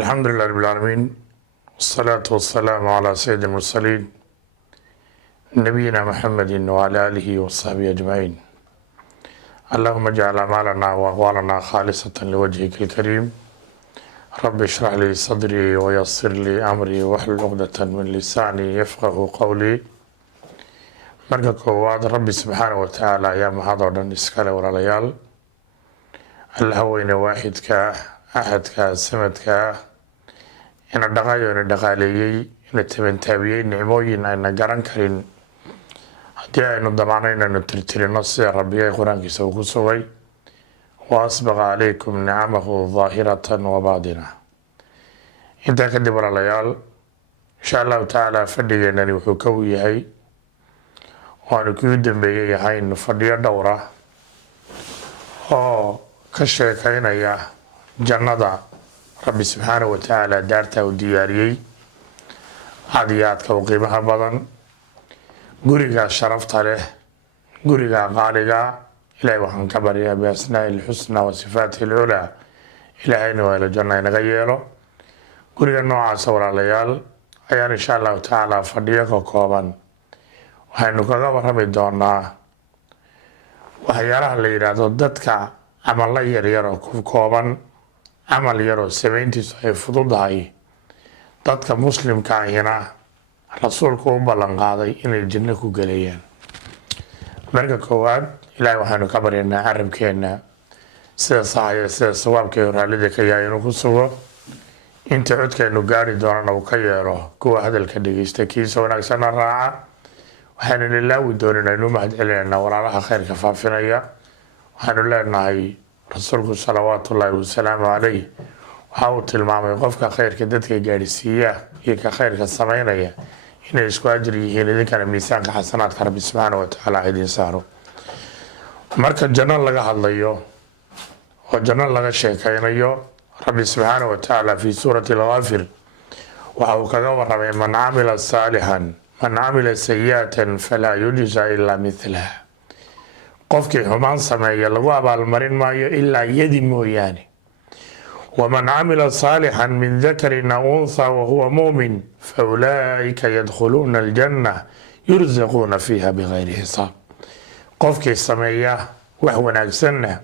الحمد لله رب العالمين والصلاة والسلام على سيد المرسلين نبينا محمد وعلى آله وصحبه أجمعين. اللهم اجعل أعمالنا وأقوالنا خالصة لوجهك الكريم. رب اشرح لي صدري ويسر لي أمري واحلل عقدة من لساني يفقه قولي. marka koowaad rabbi subxaana wa tacaala ayaa mahad oo dhan iskale walaalayaal. allaha weyne waaxidka axadka samadka ina dhaqayo ina dhaqaaleeyey ina tabantaabiyey nicmooyin ayna garan karin haddii aynu damaano inaynu tirtirino sida rabbiga qur-aankiisa uu ku sugay. wa asbaqa calaykum nicamahu daahiratan wa baadina. intaa kadib walaalayaal, insha allahu tacaala fadhigeenani wuxuu ka yahay waanu kuu dambeeyey yahaynu fadhiyo dhowra oo ka sheekaynaya jannada rabbi subxaana wa tacaala daartaa u diyaariyey cadiyaadka u qiimaha badan, guriga sharafta leh, guriga qaaliga. ilaahay waxaan ka baryaa biasnaa'i ilxusna wa sifaatihi ilculaa ilaahayna waa ila janna inaga yeelo. guriga noocaasa walaalayaal ayaan insha allahu tacaala fadhiyo ka kooban waxaynu kaga warrami doonaa waxyaalaha la yidhaahdo dadka camalo yaryar oo ku kooban, camal yaroo samayntiisu ay fududahay, dadka muslimka ahina rasuulku u ballan qaaday inay janno ku gelayaan. marka koowaad ilaahay waxaynu ka baryaynaa carabkeenna sida saxaya sida sawaabkee raallida ka yahay inuu ku sugo, inta codkaynu gaari doonana uu ka yeelo kuwa hadalka dhegeysta kiisa wanaagsanna raaca. waxaynu lilaawi doonin aynu mahad celinaynaa walaalaha khayrka faafinaya. waxaynu leenahay rasuulku salawaatullaahi wasalaamu caleyh waxa uu tilmaamay qofka khayrka dadka gaadhsiiya iyo ka khayrka samaynaya inay isku ajir yihiin, idinkana miisaanka xasanaadka rabbi subxaana wa tacaala idiin saaro. marka janno laga hadlayo oo janno laga sheekaynayo, rabbi subxaana wa tacaala fii suurati alghaafir waxa uu kaga warramay man camila saalixan man camila sayi'atan falaa yujza ilaa milaha. qofkii xumaan sameeya lagu abaalmarin maayo ilaa yadi mooyaane. waman camila saalixan min dakarin aw unthaa wahuwa muumin faulaa'ika yadkhuluuna aljanna yursaquuna fiiha bigayri xisaab. qofkii sameeya wax wanaagsanna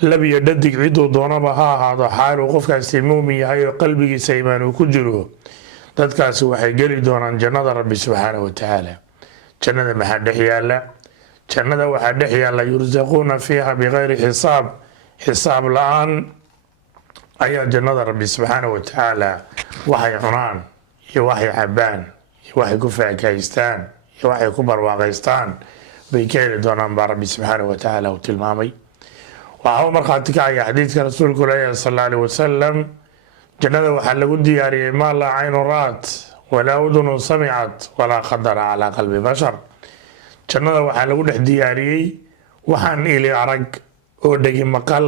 lab iyo dhadig ciduu doonaba ha ahaado xaaluu qofkaasi muumin yahay oo qalbigiisa imaan uu ku jiro, dadkaasi waxay geli doonaan jannada rabbi subxaana wa tacaala. jannada maxaa dhex yaala? jannada waxaa dhex yaala yursaquuna fiiha bigayri xisaab. xisaab la-aan ayaa jannada rabbi subxaana wa tacaala waxay cunaan iyo waxay cabaan iyo waxay ku faakahaystaan iyo waxay ku barwaaqaystaan bay ka heli doonaan baa rabbi subxaana wa tacaala uu tilmaamay. waxaa u markhaati kacaya xadiidka rasuulku leeyahay sal alla alih wasalam, jannada waxaa lagu diyaariyey maa laa caynu ra'at walaa udunu samicat walaa khadara calaa qalbi bashar. jannada waxaa lagu dhex diyaariyey waxaan ili arag oo dhegi maqal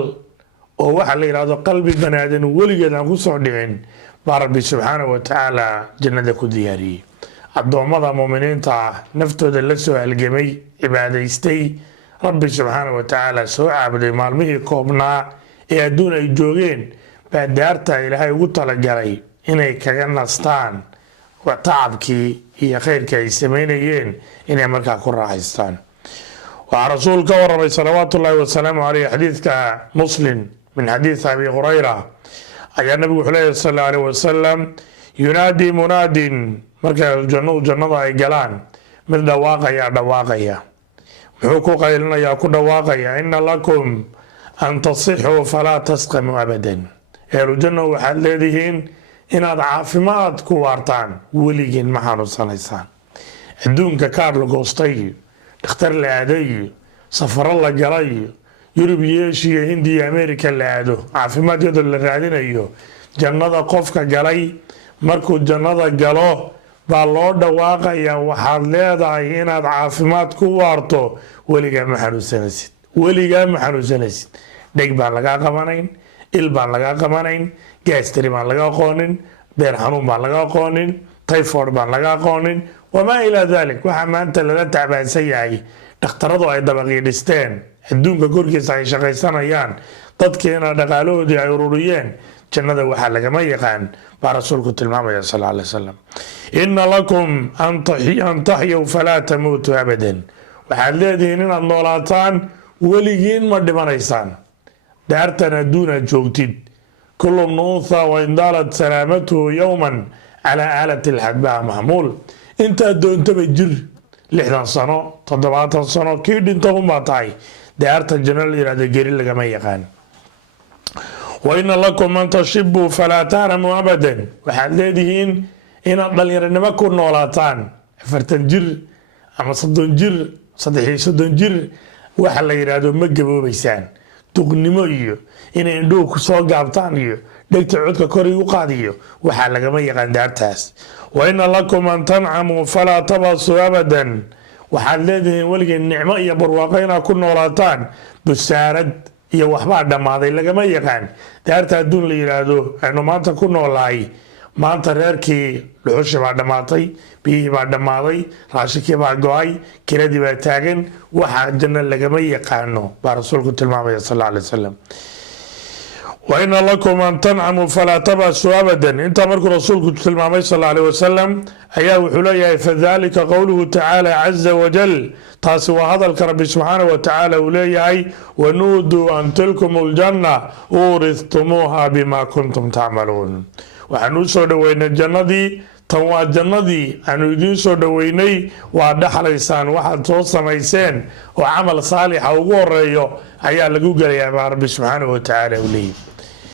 oo waxa la yidhahdo qalbi banaadan weligeed aan ku soo dhicin baa rabbi subxaana wa tacaala jannada ku diyaariyey. addoommada muuminiinta ah naftooda la soo halgamay, cibaadaystay, rabbi subxaana wa tacaala soo caabuday maalmihii koobnaa ee adduun ay joogeen baa daarta ilaahay ugu talagalay inay kaga nastaan tacabkii iyo khayrkii ay samaynayeen inay markaa ku raaxaystaan. waxaa rasuul ka warramay salawaatullaahi wasalaamu caleyh xadiidka muslim min xadiidi abi hurayra ayaa nabigu wuxuu leeyahy sal alla alih wasalam, yunaadii munaadin marka jannada ay galaan mid dhawaaqaya muxuu ku qaylinayaa ku dhawaaqaya, ina lakum an tasixuu falaa tasqamuu abadan. ehlujanna waxaad leedihiin inaad caafimaad ku waartaan, weligiin ma xanuunsanaysaan. adduunka kaar la goostay, dhakhtar la aaday, safaro la galay, yurub iyo eshiya hindiya america la aado, caafimaad iyadoo la raadinayo. jannada qofka galay markuu jannada galo baa loo dhawaaqaya, waxaad leedahay inaad caafimaad ku waarto, weligaa ma xanuunsanaysid. dheg baan lagaa qabanayn, il baan lagaa qabanayn, gaastari baan laga aqoonin, beer xanuun baan laga aqoonin, typhoid baan laga aqoonin, wamaa ilaa dalik. waxaa maanta lala tacbaansan yahay dhakhtaradu ay dabaqiidhisteen, adduunka korkiisa ay shaqaysanayaan, dadkiina dhaqaalahoodii ay ururiyeen, jannada waxaa lagama yaqaan baa rasuulku tilmaamaya sal alla alay wasalam. inna lakum an taxyaw falaa tamuutu abadan, waxaad leedihiin inaad noolaataan weligiin ma dhimanaysaan. daartan adduunaad joogtid kullu bnu untha wain daalat salaamatuhu yowman calaa aalati lxadbaha mahmuul, intaad doontaba jir 60 sano 70 sano kii dhinta unbaa tahay. daarta janno la yihahdo geri lagama yaqaan. waina lakum an tashibuu falaa tahramuu abadan, waxaad leedihiin inaad dhalinyaronimo ku noolaataan 40 jir ama 30 jir 30 jir waxa la yidhaahdo ma gaboobaysaan. duqnimo iyo inay indhuhu ku soo gaabtaan iyo dhegta codka kor igu qaadiyo waxaa lagama yaqaan daartaas. waina lakum an tancamuu falaa tabasuu abadan, waxaad leedihiin weligeen nicmo iyo barwaaqo inaad ku noolaataan, busaarad iyo waxbaa dhammaaday lagama yaqaan. daarta adduun la yidhaahdo aynu maanta ku noolahay, maanta reerkii dhuxushii baa dhammaatay, biyihii baa dhammaaday, raashinkii baa go-ay, kiradii baa taagan, waxaa janno lagama yaqaano baa rasuulku tilmaamaya sal alla alay wasalam. waina lakum an tancamuu falaa tabasuu abadan, intaa markuu rasuulku tilmaamay sal alla alay wasalam ayaa wuxuu leeyahay fadalika qowluhu tacaala caza wajal, taasi waa hadalka rabbi subxaanahu watacaala uu leeyahay wanuuduu an tilkum ljanna uurihtumuuha bima kuntum tacmaluun. waxaan u soo dhoweynay jannadii, tan waa jannadii aanu idiin soo dhoweynay, waa dhaxlaysaan waxaad soo samayseen oo camal saalixa ugu horeeyo ayaa lagu gelayaa baa rabbi subxaanahu watacaala uu leeyahy.